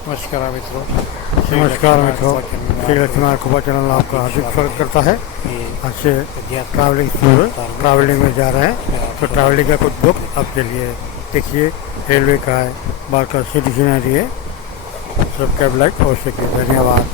नमस्कार मित्रों। नमस्कार मित्रों, श्री लक्ष्मण कृपा चैनल में आपका हार्दिक स्वागत करता है। आज से ट्रैवलिंग में जा रहे हैं, तो ट्रैवलिंग का कुछ बुक आपके लिए देखिए। रेलवे का है, बाहर का सिटी सीनरी है, सब्सक्राइब लाइक अवश्य कीजिए। धन्यवाद।